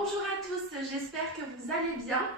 Bonjour à tous, j'espère que vous allez bien.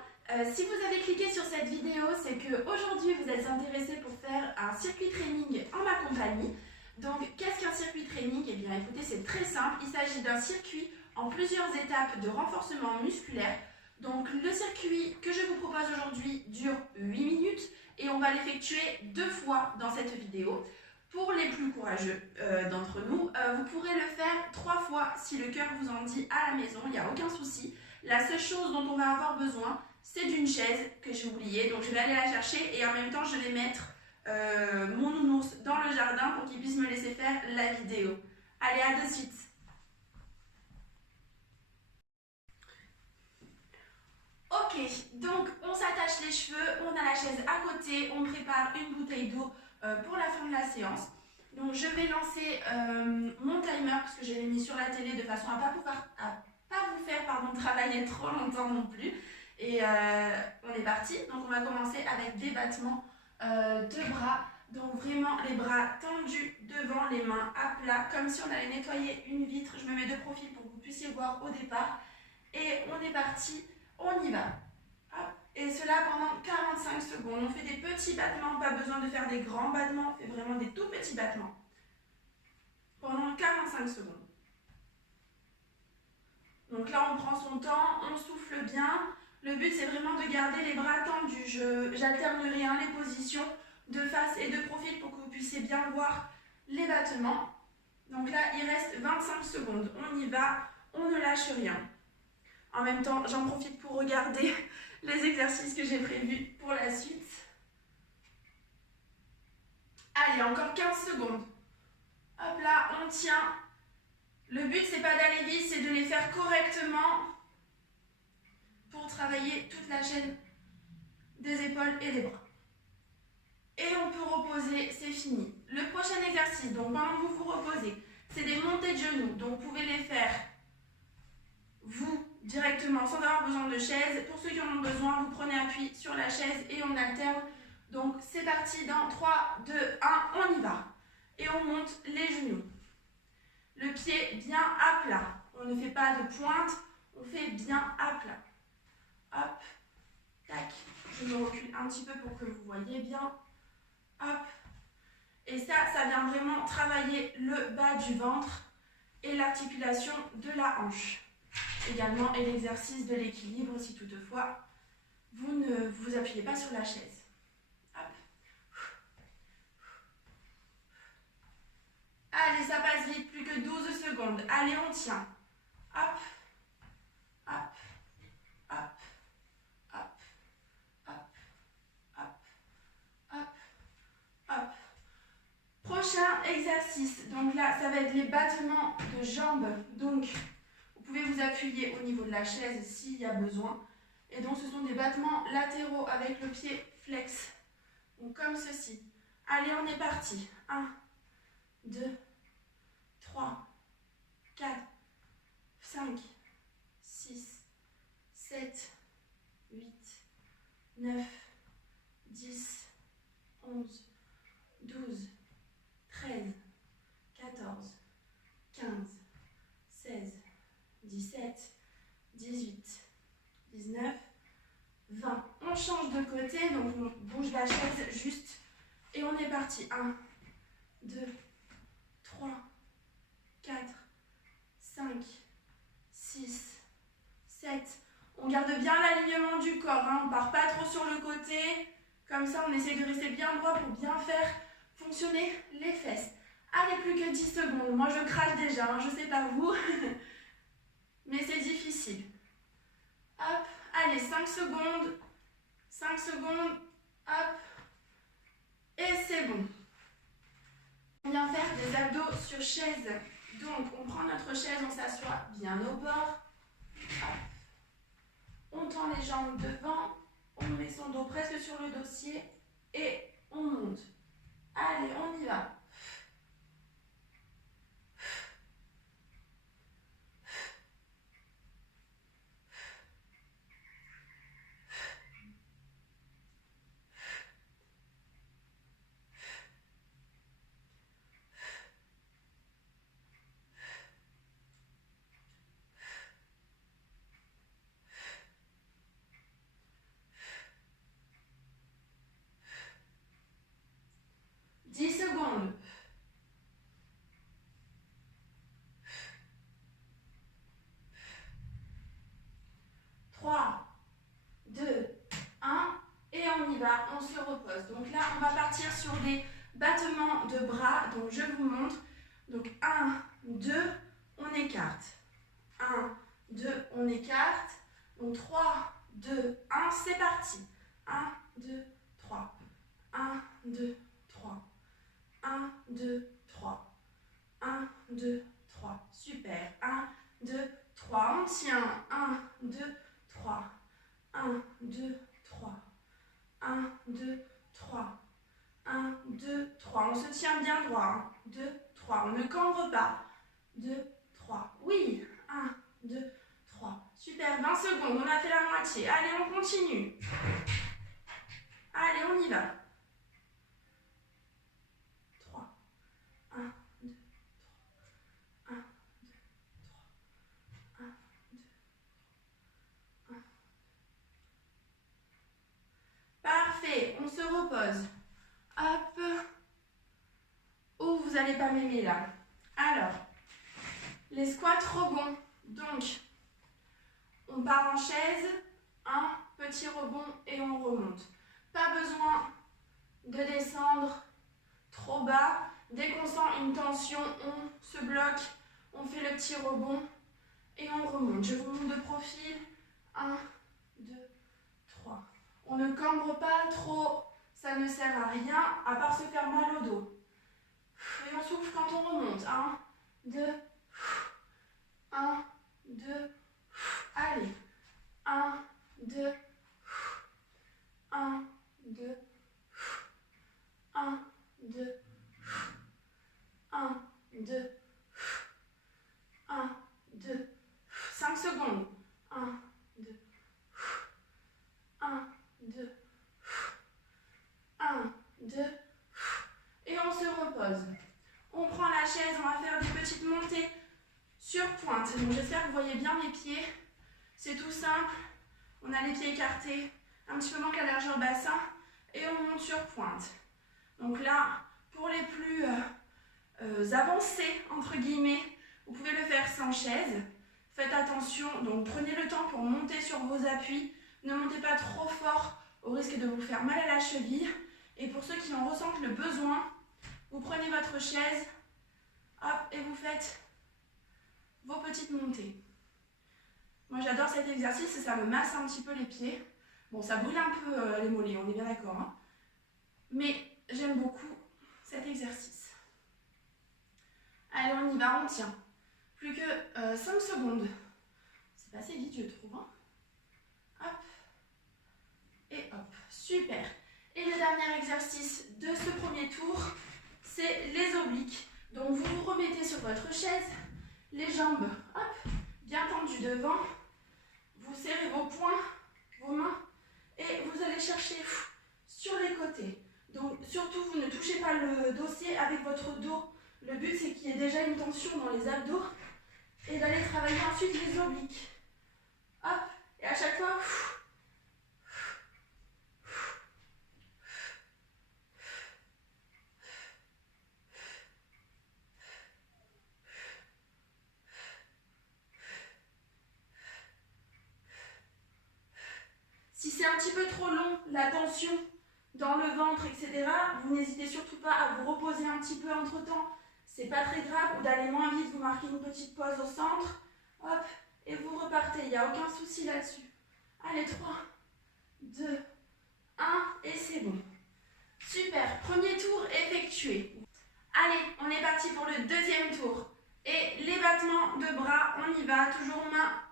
Si vous avez cliqué sur cette vidéo, c'est que aujourd'hui vous êtes intéressé pour faire un circuit training en ma compagnie. Donc qu'est-ce qu'un circuit training? Eh bien écoutez, c'est très simple, il s'agit d'un circuit en plusieurs étapes de renforcement musculaire. Donc le circuit que je vous propose aujourd'hui dure 8 minutes et on va l'effectuer 2 fois dans cette vidéo. Pour les plus courageux d'entre nous, vous pourrez le faire 3 fois si le cœur vous en dit à la maison, il n'y a aucun souci. La seule chose dont on va avoir besoin, c'est d'une chaise que j'ai oubliée, donc je vais aller la chercher et en même temps je vais mettre mon nounours dans le jardin pour qu'il puisse me laisser faire la vidéo. Allez, à de suite. Ok, donc on s'attache les cheveux, on a la chaise à côté, on prépare une bouteille d'eau pour la fin de la séance. Donc je vais lancer mon timer parce que je l'ai mis sur la télé de façon à ne pas vous faire travailler trop longtemps non plus. Et on est parti. Donc on va commencer avec des battements de bras. Donc vraiment les bras tendus devant, les mains à plat, comme si on allait nettoyer une vitre. Je me mets de profil pour que vous puissiez voir au départ. Et on est parti, on y va. Hop. Et cela pendant 45 secondes. On fait des petits battements, pas besoin de faire des grands battements, on fait vraiment des tout petits battements. Pendant 45 secondes. Donc là, on prend son temps, on souffle bien. Le but, c'est vraiment de garder les bras tendus. J'alternerai les positions de face et de profil pour que vous puissiez bien voir les battements. Donc là, il reste 25 secondes. On y va, on ne lâche rien. En même temps, j'en profite pour regarder les exercices que j'ai prévus pour la suite. Allez, encore 15 secondes. Hop là, on tient. Le but, c'est pas d'aller vite, c'est de les faire correctement pour travailler toute la chaîne des épaules et des bras. Et on peut reposer, c'est fini. Le prochain exercice, donc pendant que vous vous reposez, c'est des montées de genoux. Donc vous pouvez les faire, vous, directement, sans avoir besoin de chaise. Pour ceux qui en ont besoin, vous prenez appui sur la chaise et on alterne. Donc c'est parti, dans 3, 2, 1, on y va. Et on monte les genoux. Le pied bien à plat. On ne fait pas de pointe, on fait bien à plat. Hop, tac. Je me recule un petit peu pour que vous voyez bien. Hop. Et ça vient vraiment travailler le bas du ventre et l'articulation de la hanche. Également, et l'exercice de l'équilibre si toutefois vous ne vous appuyez pas sur la chaise. Hop. Allez, ça passe vite, plus que 12 secondes. Allez, on tient. Hop, hop, hop, hop, hop, hop, hop, hop. Prochain exercice. Donc là, ça va être les battements de jambes. Donc, vous pouvez vous appuyer au niveau de la chaise s'il y a besoin. Et donc, ce sont des battements latéraux avec le pied flex. Donc, comme ceci. Allez, on est parti. 1, 2, 3, 4, 5, 6, 7, 8, 9, 10, 11, 12, 13, 14, 15, 16, 17, 18, 19, 20. On change de côté, donc on bouge la chaise juste et on est parti. 1, 2, 3, 4, 5, 6, 7. On garde bien l'alignement du corps, hein. On ne part pas trop sur le côté. Comme ça, on essaie de rester bien droit pour bien faire fonctionner les fesses. Allez, plus que 10 secondes. Moi, je crache déjà, hein. Je ne sais pas vous, mais c'est difficile. Hop, allez, 5 secondes. 5 secondes. Hop. Et c'est bon. On vient faire des abdos sur chaise. Donc, on prend notre chaise, on s'assoit bien au bord. Hop. On tend les jambes devant. On met son dos presque sur le dossier. Et on monte. Allez, on y va. repose. Donc là, on va partir sur des battements de bras. Donc je vous montre. Donc 1, 2, on écarte. 1, 2, on écarte. Donc 3, 2, 1, c'est parti. 1, 2, 3. 1, 2, 3. 1, 2, 3. 1, 2, 3. Super. 1, 2, 3. On tient. 1, 2, 3. 1, 2, 3. 1, 2, 3. 1, 2, 3. On se tient bien droit. 2, 3. On ne cambre pas. 2, 3. Oui. 1, 2, 3. Super. 20 secondes. On a fait la moitié. Allez, on continue. Allez, on y va. 3. 1, 2, 3. 1, 2, 3. 1, 2, 3. 1. Parfait. On se repose. Hop. Oh, vous n'allez pas m'aimer là. Alors, les squats rebonds. Donc, on part en chaise, un petit rebond et on remonte. Pas besoin de descendre trop bas. Dès qu'on sent une tension, on se bloque, on fait le petit rebond et on remonte. Je vous montre de profil. 1, 2, 3. On ne cambre pas trop, ça ne sert à rien, à part se faire mal au dos. Et on souffle quand on remonte. 1, 2, 1, 2, allez. 1, 2, 1, 2, 1, 2, 1, 2, 1, 2, 5 secondes. 1, 2, 1, 2, 1, 2, et on se repose. On prend la chaise, on va faire des petites montées sur pointe. Donc j'espère que vous voyez bien mes pieds. C'est tout simple. On a les pieds écartés, un petit peu moins qu'à la largeur bassin, et on monte sur pointe. Donc là, pour les plus avancés, entre guillemets, vous pouvez le faire sans chaise. Faites attention, donc prenez le temps pour monter sur vos appuis. Ne montez pas trop fort au risque de vous faire mal à la cheville. Et pour ceux qui en ressentent le besoin, vous prenez votre chaise, hop, et vous faites vos petites montées. Moi j'adore cet exercice et ça me masse un petit peu les pieds. Bon, ça brûle un peu les mollets, on est bien d'accord, hein. Mais j'aime beaucoup cet exercice. Allez, on y va, on tient. Plus que 5 secondes. C'est passé vite, je trouve, hein. Hop. Et hop. Super. Et le dernier exercice de ce premier tour, c'est les obliques. Donc vous vous remettez sur votre chaise, les jambes, hop, bien tendues devant. Vous serrez vos poings, vos mains, et vous allez chercher sur les côtés. Donc surtout, vous ne touchez pas le dossier avec votre dos. Le but, c'est qu'il y ait déjà une tension dans les abdos et d'aller travailler ensuite les obliques. Hop, et à chaque fois, si c'est un petit peu trop long, la tension dans le ventre, etc., vous n'hésitez surtout pas à vous reposer un petit peu entre temps. C'est pas très grave, ou d'aller moins vite, vous marquez une petite pause au centre, hop, et vous repartez, il n'y a aucun souci là-dessus. Allez, 3, 2, 1, et c'est bon. Super, premier tour effectué. Allez, on est parti pour le deuxième tour. Et les battements de bras, on y va, toujours main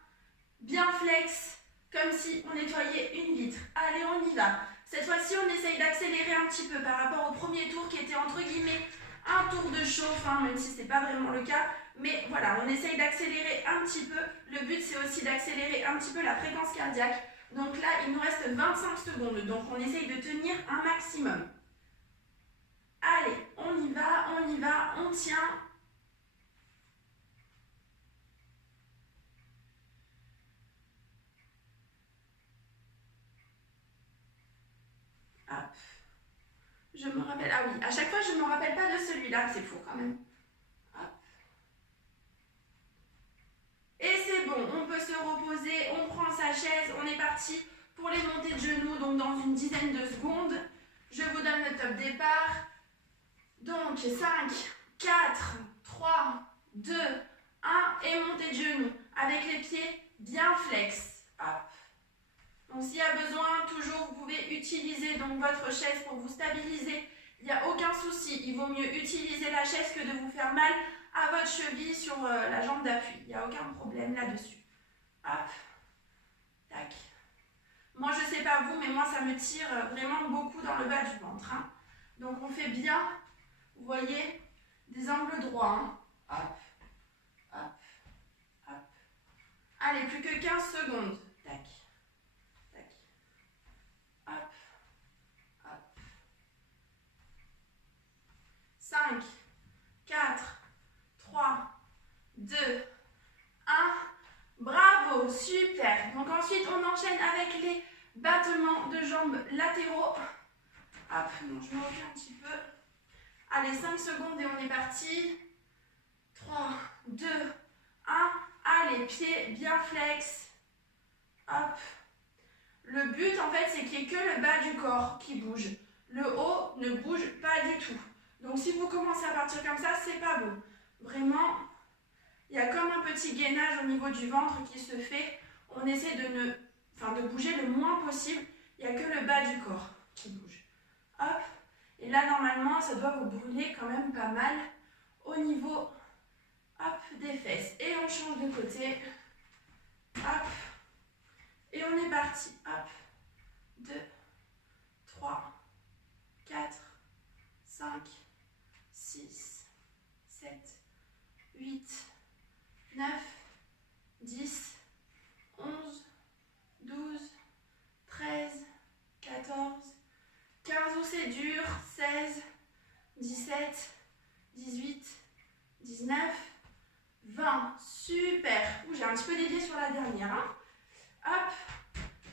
bien flex, comme si on nettoyait une vitre. Allez, on y va. Cette fois-ci, on essaye d'accélérer un petit peu par rapport au premier tour qui était entre guillemets un tour de chauffe, hein, même si ce n'est pas vraiment le cas. Mais voilà, on essaye d'accélérer un petit peu. Le but, c'est aussi d'accélérer un petit peu la fréquence cardiaque. Donc là, il nous reste 25 secondes. Donc on essaye de tenir un maximum. Allez, on y va, on tient. Hop. Je me rappelle, ah oui, à chaque fois je ne me rappelle pas de celui-là, c'est fou quand même. Hop. Et c'est bon, on peut se reposer, on prend sa chaise, on est parti pour les montées de genoux, donc dans une dizaine de secondes. Je vous donne le top départ. Donc 5, 4, 3, 2, 1 et montée de genoux avec les pieds bien flex. Hop. Donc s'il y a besoin, toujours vous pouvez utiliser donc votre chaise pour vous stabiliser. Il n'y a aucun souci, il vaut mieux utiliser la chaise que de vous faire mal à votre cheville sur la jambe d'appui. Il n'y a aucun problème là-dessus. Hop. Tac. Moi je ne sais pas vous, mais moi ça me tire vraiment beaucoup dans le bas du ventre. Hein. Donc on fait bien, vous voyez, des angles droits. Hein. Hop. Hop. Hop. Allez, plus que 15 secondes. Tac. Tac. Hop. Hop. 5, 4, 3, 2, 1. Bravo, super. Donc ensuite, on enchaîne avec les battements de jambes latéraux. Hop, donc je me recule un petit peu. Allez, 5 secondes et on est parti. 3, 2, 1. Allez, pieds bien flex. Hop. Le but, en fait, c'est qu'il n'y ait que le bas du corps qui bouge. Le haut ne bouge pas du tout. Donc, si vous commencez à partir comme ça, c'est pas beau. Vraiment, il y a comme un petit gainage au niveau du ventre qui se fait. On essaie de bouger le moins possible. Il n'y a que le bas du corps qui bouge. Hop. Et là, normalement, ça doit vous brûler quand même pas mal au niveau des fesses. Et on change de côté. Hop. Et on est parti. Hop. 2, 3, 4, 5, 6, 7, 8, 9, 10, 11, 12, 13, 14, 15 où c'est dur, 16, 17, 18, 19, 20. Super. Ouh, j'ai un petit peu dévié sur la dernière. Hein. Hop.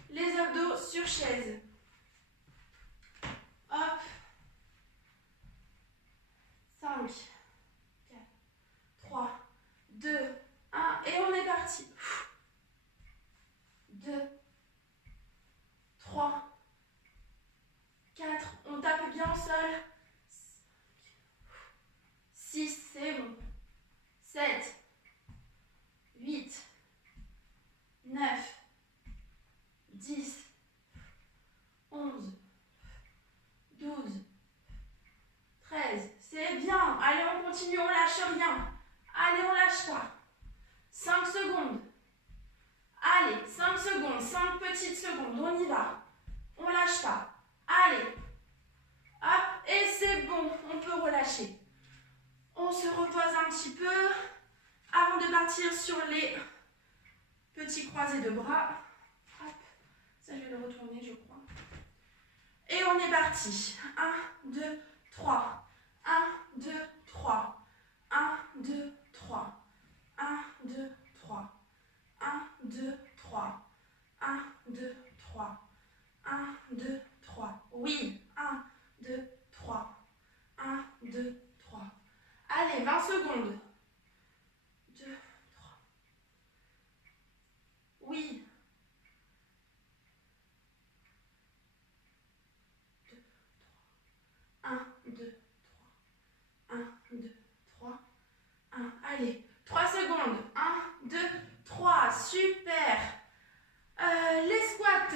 Les abdos sur chaise. Hop. 5, 4, 3, 2, 1. Et on est parti. 2, 3, 4. On tape bien au sol. 6, c'est bon. 7, 8, 9, 10, 11, 12, 13. C'est bien. Allez, on continue, on lâche rien. Allez, on lâche pas. 5 secondes. Allez, 5 secondes, 5 petites secondes, on y va. On lâche pas. Allez. Hop, et c'est bon, on peut relâcher. On se repose un petit peu avant de partir sur les petits croisés de bras. Hop, ça je vais le retourner, je crois. Et on est parti. 1, 2, 3. 1, 2, 3. 1, 2, 3. 1, 2, 3. 1, 2, 3. 1, 2, 3. 1, 2, 3. Oui. 1, 2, 3. 1, 2, 3. Allez, 20 secondes. 2, 3. Oui. 2, 3. 1, 2, 3. 1, 2, 3. 1. Allez, 3 secondes. 1, 2, 3. Super. Les squats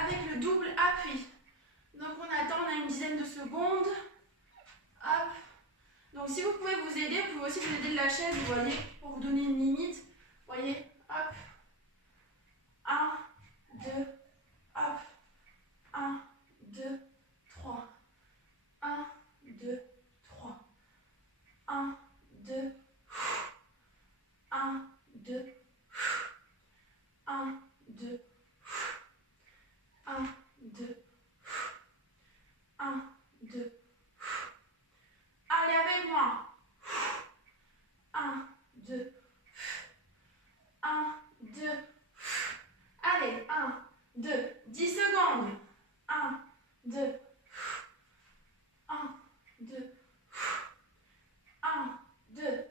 avec le double appui. Donc on attend, on a une dizaine de secondes. Hop. Donc si vous pouvez vous aider, vous pouvez aussi vous aider de la chaise, vous voyez, pour vous donner une limite. Vous voyez, hop. 1, 2, hop. 1, 2, 3. 1, 2, 3. 1, 2, 1, 2, 1, 2, 1, 2, 1, 2. Allez avec moi. 1, 2. 1, 2. Allez, 1, 2. 10 secondes. 1, 2. 1, 2. 1, 2.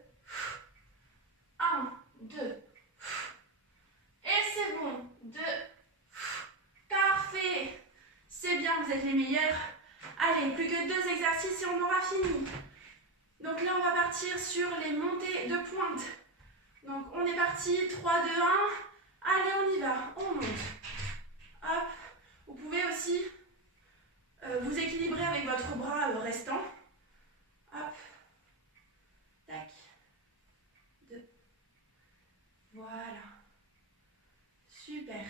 1, 2. Allez, plus que 2 exercices et on aura fini. Donc là, on va partir sur les montées de pointe. Donc on est parti, 3, 2, 1. Allez, on y va, on monte. Hop. Vous pouvez aussi vous équilibrer avec votre bras restant. Hop. Tac. 2. Voilà. Super.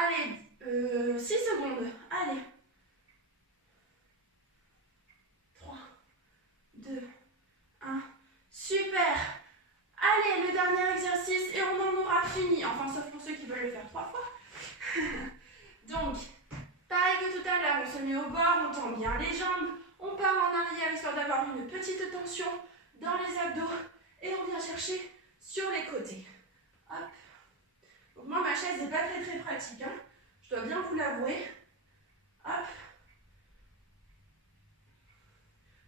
Allez, 6 secondes. Allez. 3, 2, 1. Super. Allez, le dernier exercice et on en aura fini. Enfin, sauf pour ceux qui veulent le faire 3 fois. Donc, pareil que tout à l'heure, on se met au bord, on tend bien les jambes, on part en arrière histoire d'avoir une petite tension dans les abdos et on vient chercher sur les côtés. Hop. Donc moi, ma chaise n'est pas très pratique, hein. Je dois bien vous l'avouer. Hop.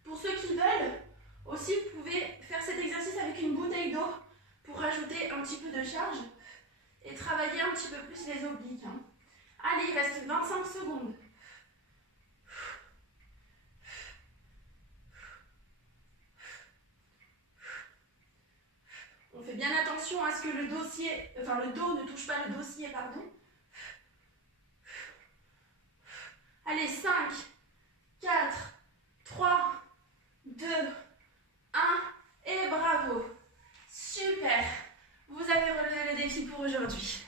Pour ceux qui veulent, aussi vous pouvez faire cet exercice avec une bouteille d'eau pour rajouter un petit peu de charge et travailler un petit peu plus les obliques, hein. Allez, il reste 25 secondes. On fait bien attention à ce que le dos ne touche pas le dossier, pardon. Allez, 5, 4, 3, 2, 1 et bravo. Super. Vous avez relevé le défi pour aujourd'hui.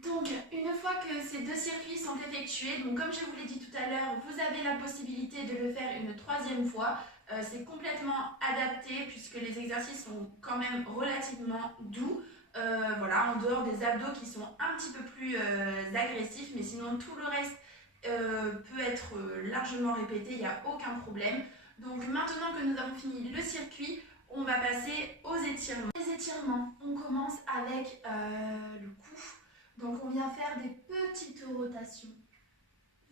Donc, une fois que ces 2 circuits sont effectués, donc comme je vous l'ai dit tout à l'heure, vous avez la possibilité de le faire une 3e fois. C'est complètement adapté puisque les exercices sont quand même relativement doux. Voilà, en dehors des abdos qui sont un petit peu plus agressifs, mais sinon tout le reste peut être largement répété, il n'y a aucun problème. Donc maintenant que nous avons fini le circuit, on va passer aux étirements. Les étirements, on commence avec le cou. Donc on vient faire des petites rotations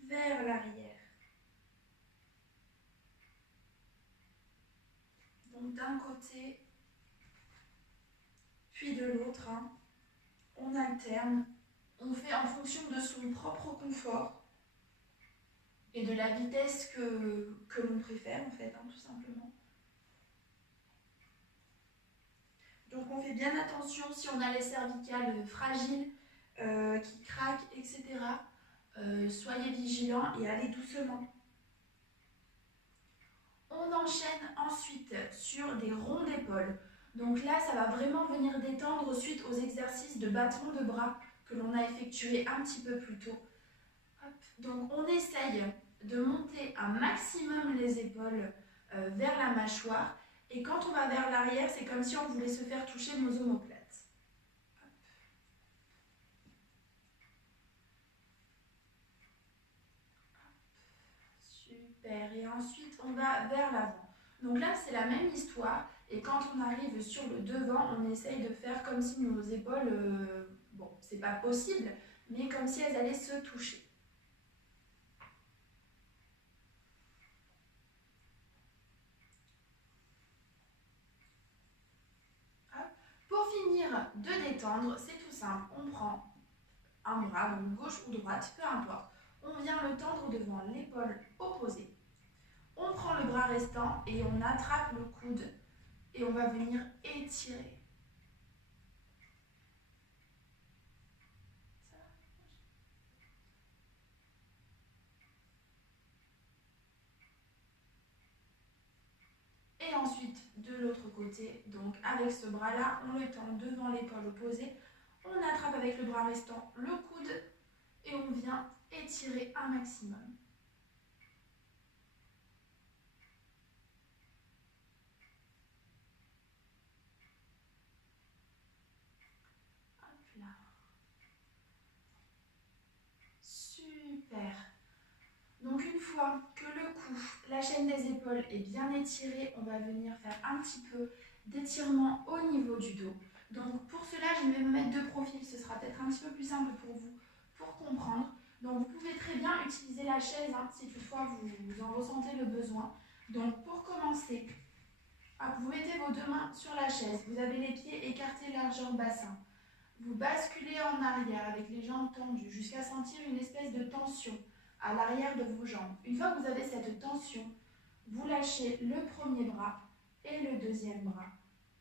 vers l'arrière. Donc d'un côté, puis de l'autre, hein. On alterne. On fait en fonction de son propre confort et de la vitesse que l'on préfère en fait, hein, tout simplement. Donc on fait bien attention si on a les cervicales fragiles, qui craquent, etc. Soyez vigilants et allez doucement. On enchaîne ensuite sur des ronds d'épaules. Donc là, ça va vraiment venir détendre suite aux exercices de battement de bras que l'on a effectué un petit peu plus tôt. Hop. Donc on essaye de monter un maximum les épaules vers la mâchoire. Et quand on va vers l'arrière, c'est comme si on voulait se faire toucher nos omoplates. Hop. Super. Et ensuite, on va vers l'avant. Donc là, c'est la même histoire. Et quand on arrive sur le devant, on essaye de faire comme si nos épaules, bon, c'est pas possible, mais comme si elles allaient se toucher. Hop. Pour finir de détendre, c'est tout simple. On prend un bras, donc gauche ou droite, peu importe. On vient le tendre devant l'épaule opposée. On prend le bras restant et on attrape le coude et on va venir étirer. Et ensuite, de l'autre côté, donc avec ce bras-là, on le tend devant l'épaule opposée. On attrape avec le bras restant le coude et on vient étirer un maximum. Hop là. Super. Donc une fois que le cou, la chaîne des épaules est bien étirée, on va venir faire un petit peu d'étirement au niveau du dos. Donc pour cela, je vais me mettre de profil, ce sera peut-être un petit peu plus simple pour vous pour comprendre. Donc vous pouvez très bien utiliser la chaise si toutefois vous en ressentez le besoin. Donc pour commencer, vous mettez vos deux mains sur la chaise, vous avez les pieds écartés largeur bassin. Vous basculez en arrière avec les jambes tendues jusqu'à sentir une espèce de tension à l'arrière de vos jambes. Une fois que vous avez cette tension, vous lâchez le premier bras et le deuxième bras.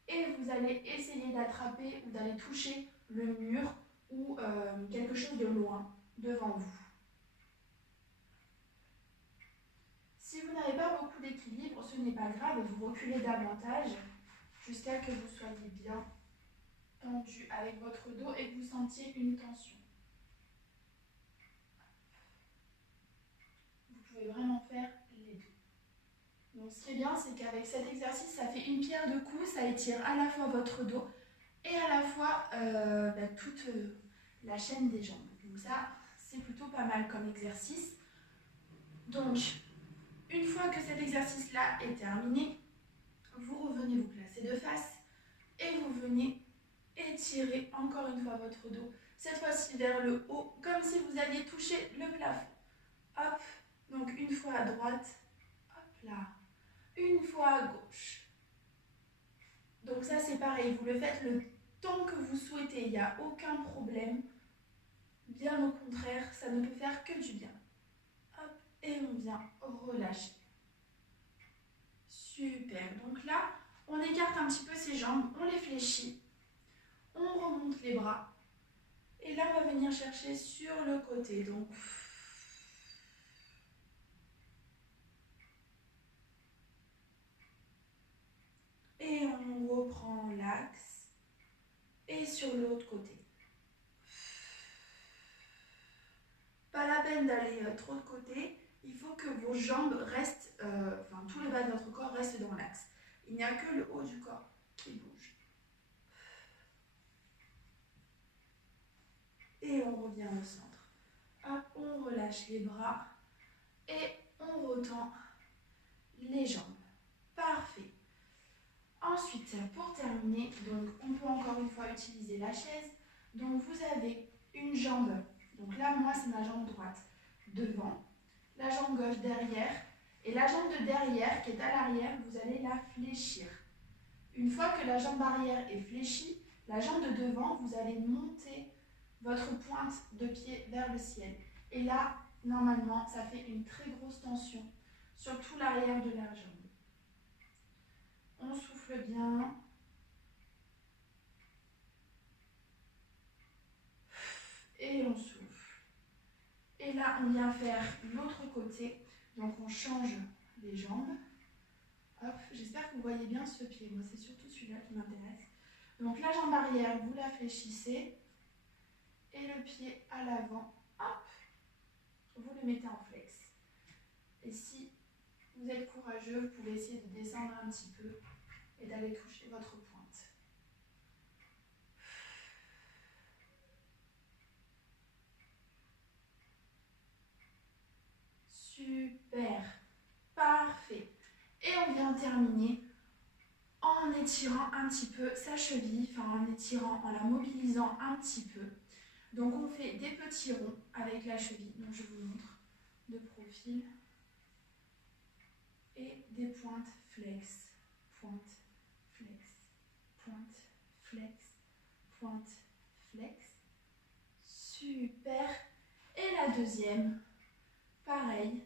Et vous allez essayer d'attraper ou d'aller toucher le mur ou quelque chose de loin devant vous. Si vous n'avez pas beaucoup d'équilibre, ce n'est pas grave, vous reculez davantage jusqu'à ce que vous soyez bien tendu avec votre dos et que vous sentiez une tension. Vous pouvez vraiment faire les deux. Donc ce qui est bien, c'est qu'avec cet exercice, ça fait une pierre deux coups, ça étire à la fois votre dos et à la fois toute la chaîne des jambes. Donc ça, c'est plutôt pas mal comme exercice. Donc, une fois que cet exercice-là est terminé, vous revenez vous placer de face et vous venez étirer encore une fois votre dos, cette fois-ci vers le haut, comme si vous alliez toucher le plafond. Hop, donc une fois à droite, hop là, une fois à gauche. Donc ça c'est pareil, vous le faites le temps que vous souhaitez, il n'y a aucun problème. Bien au contraire, ça ne peut faire que du bien. Hop, et on vient relâcher. Super, donc là, on écarte un petit peu ses jambes, on les fléchit, on remonte les bras. Et là, on va venir chercher sur le côté. Donc, et on reprend l'axe. Et sur l'autre côté. Pas la peine d'aller trop de côté. Il faut que vos jambes restent, tout le bas de votre corps reste dans l'axe. Il n'y a que le haut du corps qui bouge. Et on revient au centre. Hop, on relâche les bras et on retend les jambes. Parfait. Ensuite, pour terminer, donc on peut encore une fois utiliser la chaise. Donc vous avez une jambe, donc là moi c'est ma jambe droite, devant, la jambe gauche derrière, et la jambe de derrière qui est à l'arrière, vous allez la fléchir. Une fois que la jambe arrière est fléchie, la jambe de devant, vous allez monter votre pointe de pied vers le ciel. Et là, normalement, ça fait une très grosse tension sur tout l'arrière de la jambe. On souffle bien. Et on souffle. Et là, on vient faire l'autre côté. Donc, on change les jambes. Hop, j'espère que vous voyez bien ce pied. Moi, c'est surtout celui-là qui m'intéresse. Donc, la jambe arrière, vous la fléchissez. Et le pied à l'avant, hop, vous le mettez en flex. Et si vous êtes courageux, vous pouvez essayer de descendre un petit peu et d'aller toucher votre pointe. Super, parfait. Et on vient terminer en étirant un petit peu sa cheville, en la mobilisant un petit peu. Donc on fait des petits ronds avec la cheville. Donc je vous montre de profil. Et des pointes flex, pointe, flex, pointe, flex, pointe, flex. Super. Et la deuxième, pareil.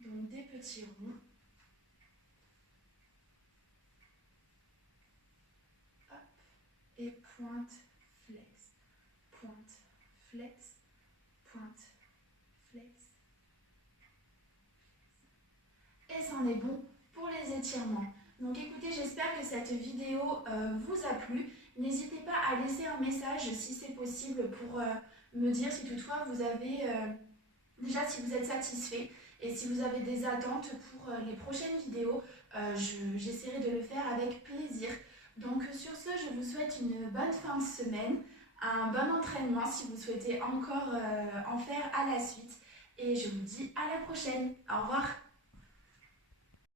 Donc des petits ronds. Hop. Et pointe, flex, pointe, flex, pointe, flex. Et c'en est bon pour les étirements. Donc écoutez, j'espère que cette vidéo vous a plu. N'hésitez pas à laisser un message si c'est possible pour me dire si toutefois vous avez, déjà si vous êtes satisfait et si vous avez des attentes pour les prochaines vidéos, j'essaierai de le faire avec plaisir. Donc sur ce, je vous souhaite une bonne fin de semaine, un bon entraînement si vous souhaitez encore en faire à la suite. Et je vous dis à la prochaine. Au revoir.